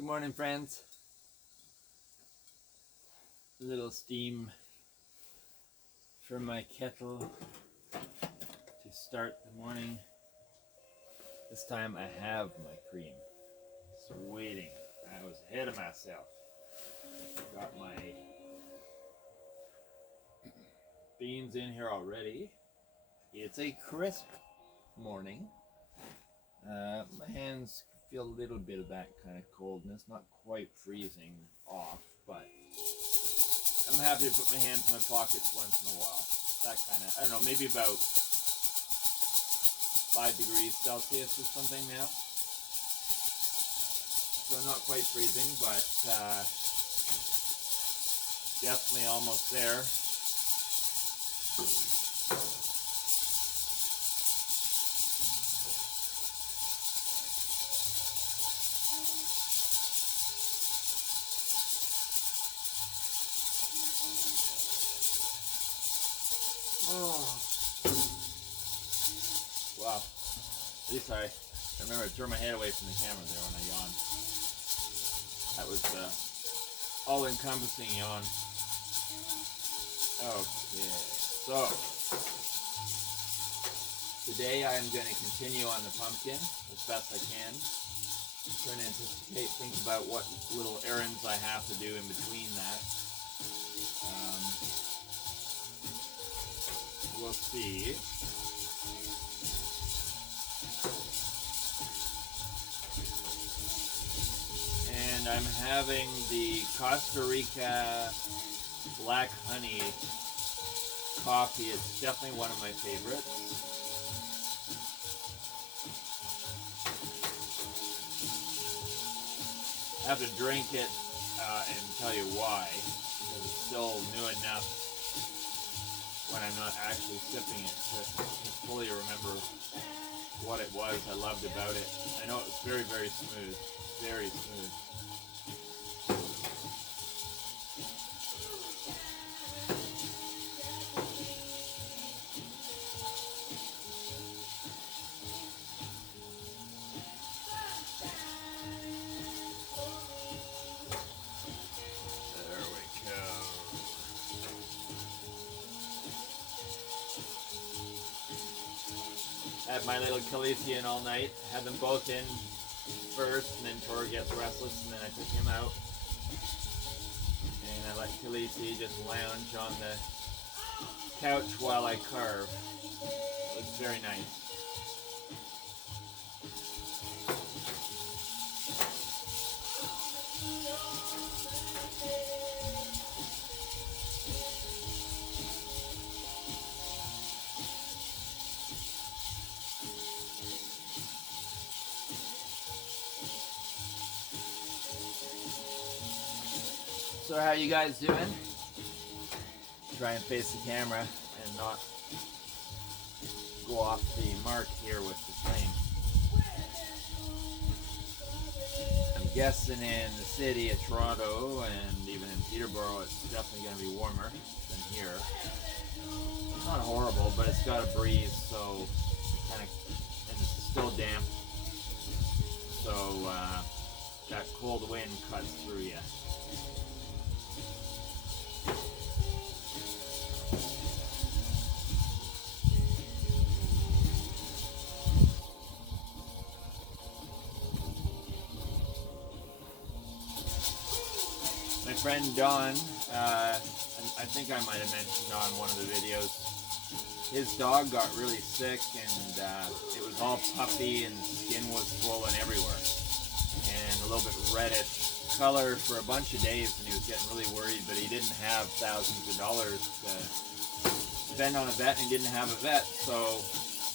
Good morning, friends. A little steam from my kettle to start the morning. This time I have my cream. Just waiting. I was ahead of myself. Got my beans in here already. It's a crisp morning. My hands feel a little bit of that kind of coldness, not quite freezing off, but I'm happy to put my hands in my pockets once in a while. It's that kind of, I don't know, maybe about 5 degrees Celsius or something now. So not quite freezing, but definitely almost there. Oh. Wow. At least I remember to turn my head away from the camera there when I yawned. That was all-encompassing yawn. Okay, so today I am going to continue on the pumpkin as best I can. I'm trying to anticipate, think about what little errands I have to do in between that. We'll see. And I'm having the Costa Rica black honey coffee. It's definitely one of my favorites. I have to drink it and tell you why, because it's still new enough when I'm not actually sipping it to fully remember what it was I loved about it. I know it was very, very smooth. Very smooth. Had my little Khaleesi in all night. Had them both in first, and then Tor gets restless, and then I took him out. And I let Khaleesi just lounge on the couch while I carve. It was very nice. So how you guys doing? Try and face the camera and not go off the mark here with the flame. I'm guessing in the city of Toronto and even in Peterborough it's definitely going to be warmer than here. It's not horrible, but it's got a breeze, so it kind of, and it's still damp. So that cold wind cuts through you. My friend Don, I think I might have mentioned on one of the videos, his dog got really sick and it was all puffy and the skin was swollen everywhere and a little bit reddish color for a bunch of days, and he was getting really worried, but he didn't have thousands of dollars to spend on a vet, and he didn't have a vet, so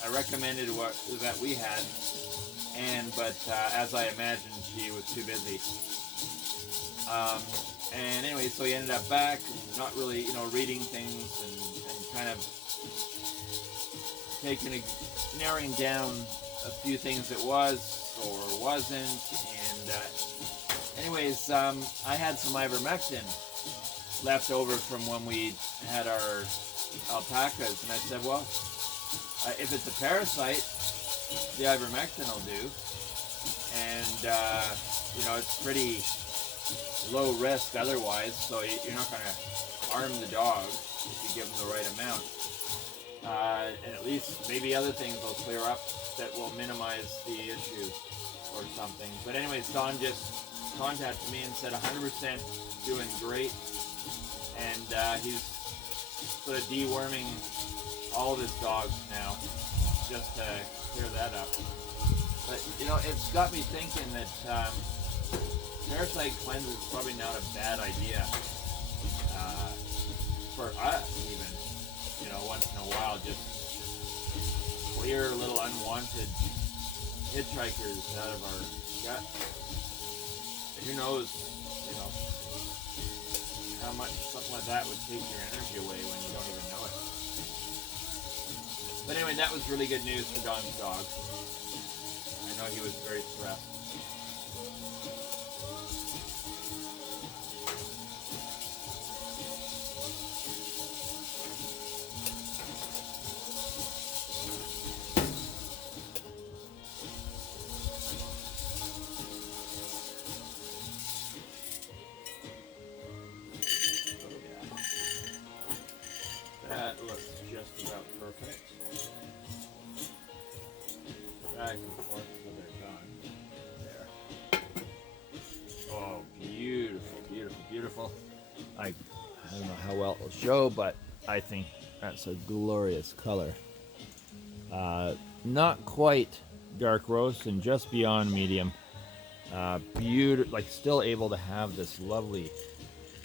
I recommended what the vet we had, but as I imagined, she was too busy. And anyway, so he ended up back, not really, reading things and kind of narrowing down a few things it was or wasn't. And anyways, I had some ivermectin left over from when we had our alpacas, and I said, well, if it's a parasite, the ivermectin will do. and you know, it's pretty low risk otherwise, so you're not going to harm the dog if you give them the right amount. And at least maybe other things will clear up that will minimize the issue or something. But anyways, Don just contacted me and said 100% doing great, and he's sort of deworming all of his dogs now just to clear that up. But you know, it's got me thinking that parasite cleanse is probably not a bad idea for us even. You know, once in a while, just clear little unwanted hitchhikers out of our gut. Who knows, you know, how much something like that would take your energy away when you don't even know it. But anyway, that was really good news for Don's dog. I know he was very stressed. That looks just about perfect. Back and forth till they're done. There. Oh, beautiful, beautiful, beautiful. I don't know how well it'll show, but I think that's a glorious color. Not quite dark roast and just beyond medium. Beautiful, like still able to have this lovely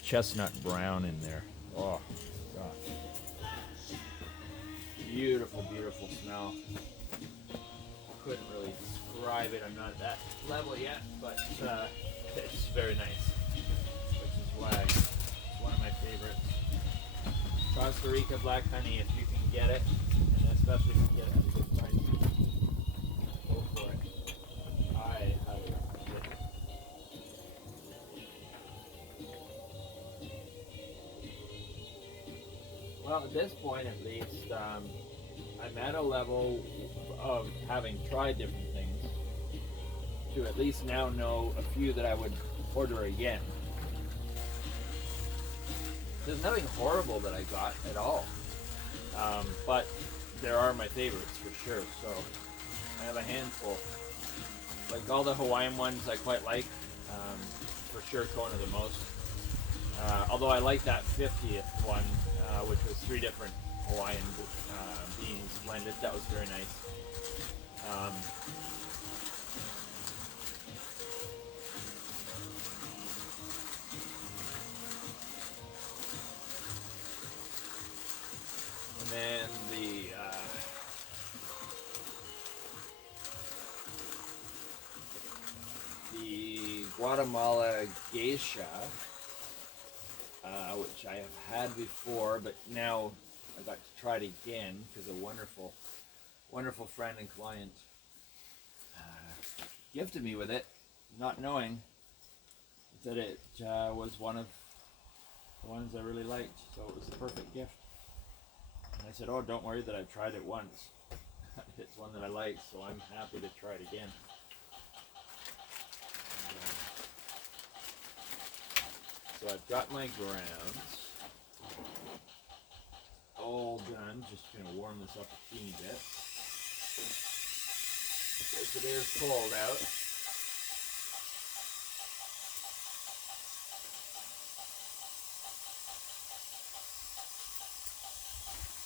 chestnut brown in there. Oh, gosh. Beautiful, beautiful smell. Couldn't really describe it. I'm not at that level yet, but it's very nice, which is why it's one of my favorites. Costa Rica black honey, if you can get it, and especially if you can get it at a good price, go for it. I highly recommend it. Well, at this point at least, I'm at a level of having tried different things to at least now know a few that I would order again. There's nothing horrible that I got at all, but there are my favorites for sure, so I have a handful. Like all the Hawaiian ones I quite like, for sure Kona the most. Although I like that 50th one, which was 3 different Hawaiian beans blended. That was very nice. And then the Guatemala geisha, which I have had before, but now I got to try it again because a wonderful, wonderful friend and client gifted me with it, not knowing that it was one of the ones I really liked, so it was the perfect gift. And I said, oh, don't worry that I've tried it once. It's one that I like, so I'm happy to try it again. So I've got my grounds all done. Just gonna warm this up a teeny bit. Because it is cold out.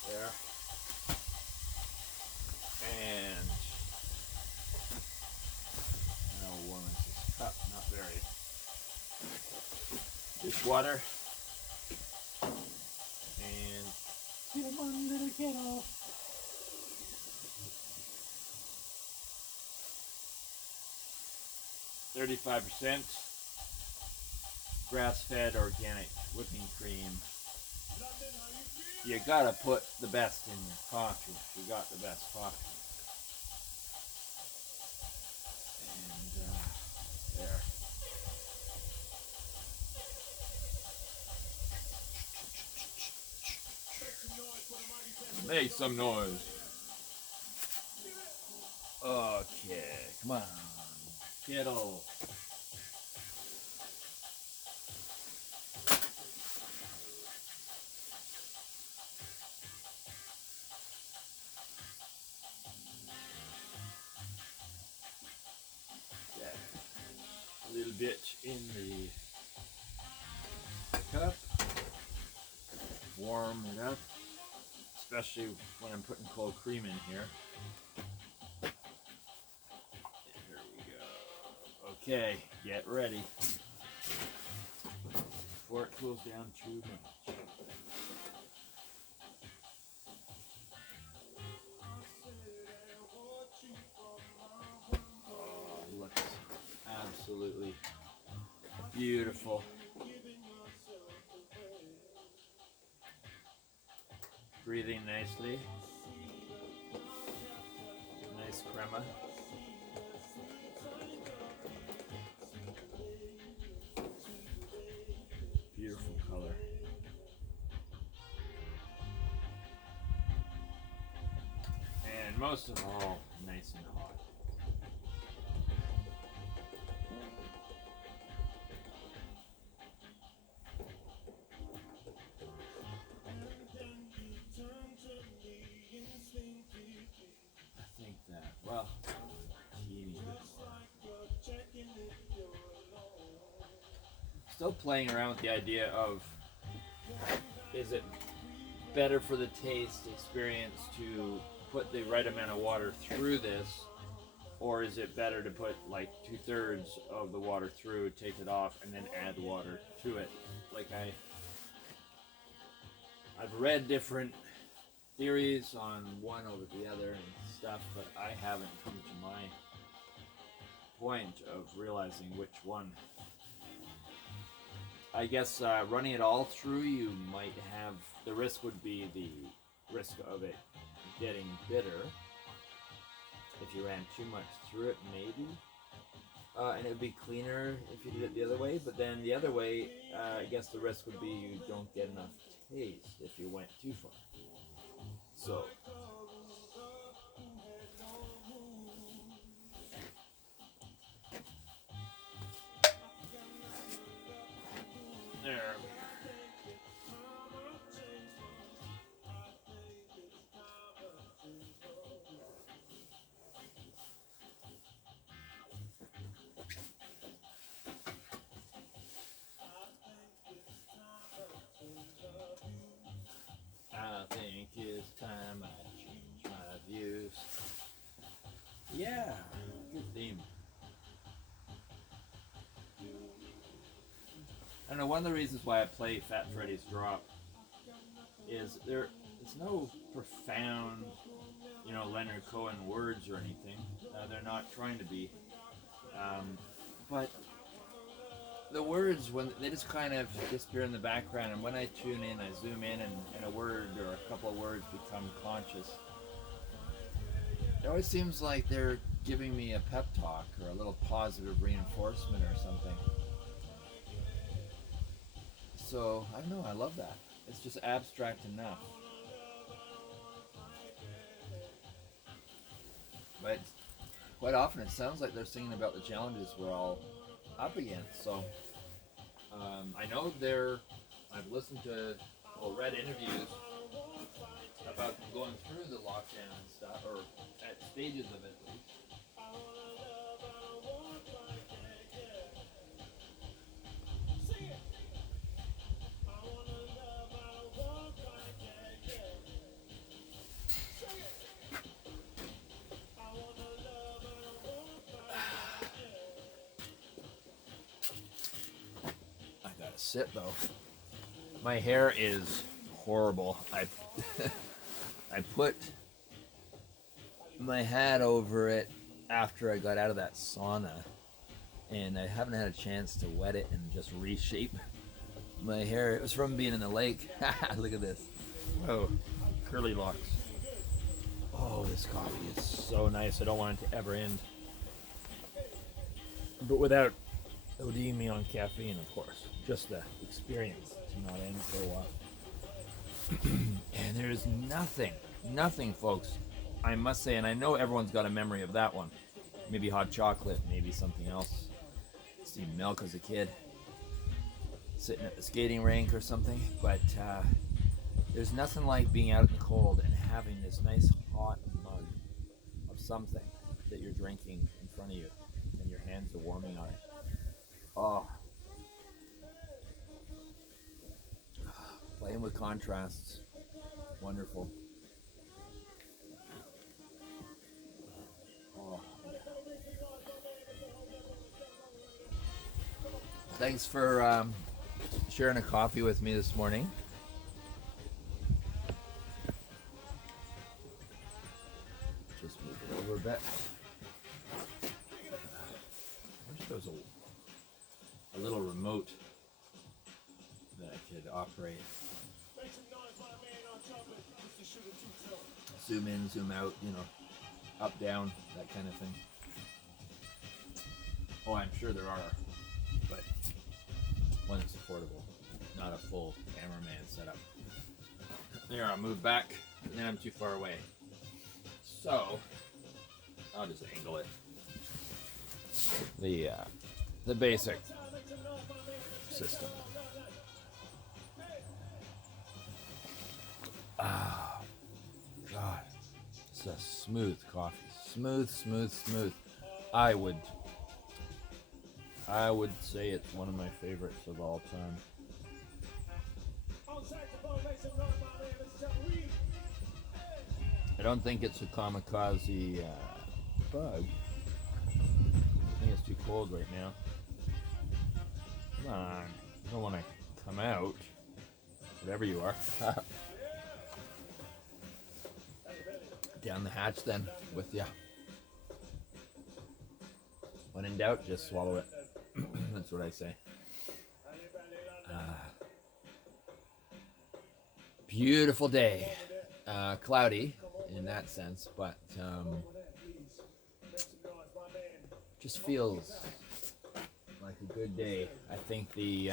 There. And now warm this cup, not very. Dishwater. And get one little kettle. %, grass-fed organic whipping cream. You gotta put the best in your coffee. You got the best coffee. And there. Make some noise. Okay, come on. Skittle. A little bit in the cup. Warm it up, especially when I'm putting cold cream in here. Here we go. Okay, get ready before it cools down too much. Oh, it looks absolutely beautiful. Breathing nicely. Nice crema. Beautiful color. And most of all, nice and hot. I think that, well, teeny bit more. Still playing around with the idea of, is it better for the taste experience to put the right amount of water through this, or is it better to put like 2/3 of the water through, take it off, and then add water to it? Like I've read different theories on one over the other and stuff, but I haven't come to my point of realizing which one. I guess running it all through, you might have, the risk would be the risk of it getting bitter if you ran too much through it, maybe. And it would be cleaner if you did it the other way, but then the other way, I guess the risk would be you don't get enough taste if you went too far. So there. I think it's time I change my views. Yeah, good theme. I don't know, one of the reasons why I play Fat Freddy's Drop is there's no profound, Leonard Cohen words or anything. They're not trying to be. But the words, when they just kind of disappear in the background, and when I tune in, I zoom in, and a word or a couple of words become conscious. It always seems like they're giving me a pep talk or a little positive reinforcement or something. So, I don't know, I love that. It's just abstract enough. But quite often it sounds like they're singing about the challenges we're all up against. So, I know I've listened to or read interviews about them going through the lockdown and stuff, or at stages of it at least. I gotta sit though. My hair is horrible. I put my hat over it after I got out of that sauna, and I haven't had a chance to wet it and just reshape my hair. It was from being in the lake. Look at this. Oh, curly locks. Oh, this coffee is so nice. I don't want it to ever end. But without ODing me on caffeine, of course. Just the experience to not end for a while. And there's nothing, folks, I must say, and I know everyone's got a memory of that one. maybe hot chocolate, maybe something else. Steamed milk as a kid, sitting at the skating rink or something. But there's nothing like being out in the cold and having this nice hot mug of something that you're drinking in front of you, and your hands are warming on it. Oh, playing with contrasts, wonderful. Oh. Thanks for sharing a coffee with me this morning. Just move it over a bit. I wish there was a little remote that I could operate. Zoom in, zoom out, you know, up, down, that kind of thing. Oh, I'm sure there are, but one that's affordable, not a full cameraman setup. There, I'll move back, and then I'm too far away. So, I'll just angle it. The basic system. Ah, God, it's a smooth coffee. Smooth, smooth, smooth. I would say it's one of my favorites of all time. I don't think it's a kamikaze bug. I think it's too cold right now. Come on, I don't want to come out. Whatever you are. Down the hatch then, with ya. When in doubt, just swallow it. That's what I say. Beautiful day. Cloudy in that sense, but just feels like a good day. I think the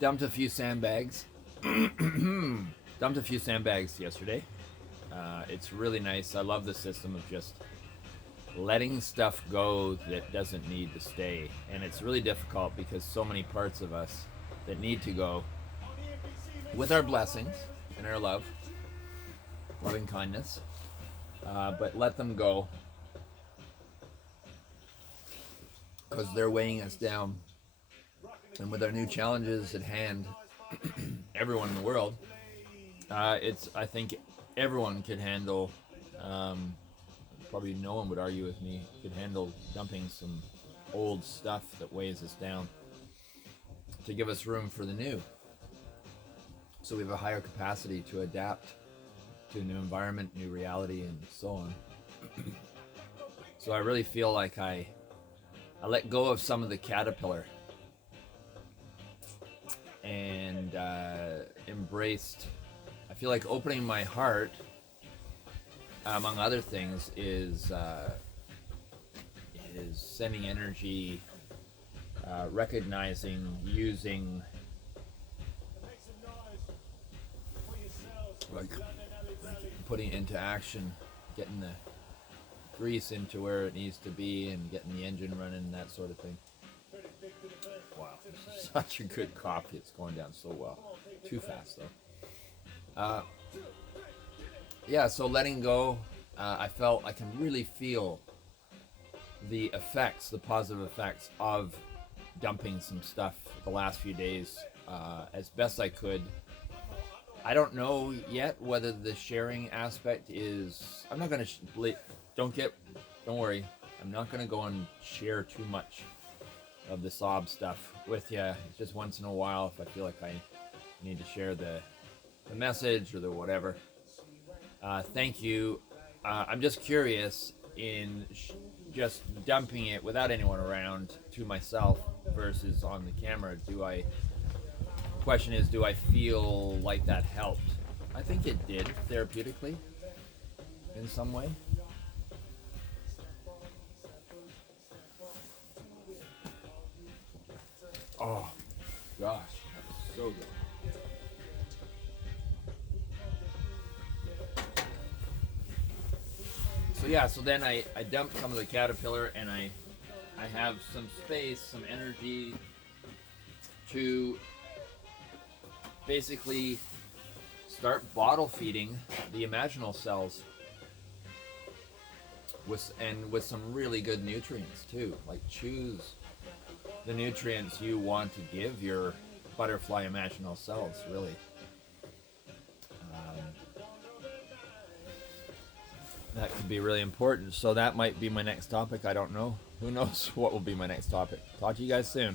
dumped a few sandbags. Dumped a few sandbags yesterday. It's really nice. I love the system of just letting stuff go that doesn't need to stay. And it's really difficult because so many parts of us that need to go, with our blessings and our love, loving kindness, but let them go because they're weighing us down. And with our new challenges at hand, everyone in the world, I think everyone could handle, probably no one would argue with me, could handle dumping some old stuff that weighs us down to give us room for the new. So we have a higher capacity to adapt to a new environment, new reality, and so on. So I really feel like I let go of some of the caterpillar and embraced. I feel like opening my heart, among other things, is sending energy, recognizing, using, like putting into action, getting the grease into where it needs to be, and getting the engine running, that sort of thing. Wow, such a good coffee. It's going down so well. Too fast though. Yeah, so letting go, I felt I can really feel the effects, the positive effects of dumping some stuff the last few days as best I could. I don't know yet whether the sharing aspect is. I'm not gonna. Don't worry. I'm not gonna go and share too much of the sob stuff with you. It's just once in a while if I feel like I need to share the message or the whatever. Thank you. I'm just curious in just dumping it without anyone around to myself versus on the camera. Question is, do I feel like that helped? I think it did therapeutically in some way. Oh gosh, that was so good. yeah, so then I dumped some of the caterpillar, and I have some space, some energy to basically start bottle feeding the imaginal cells with some really good nutrients too. Like, choose the nutrients you want to give your butterfly imaginal cells, really. That could be really important. So that might be my next topic. I don't know. Who knows what will be my next topic. Talk to you guys soon.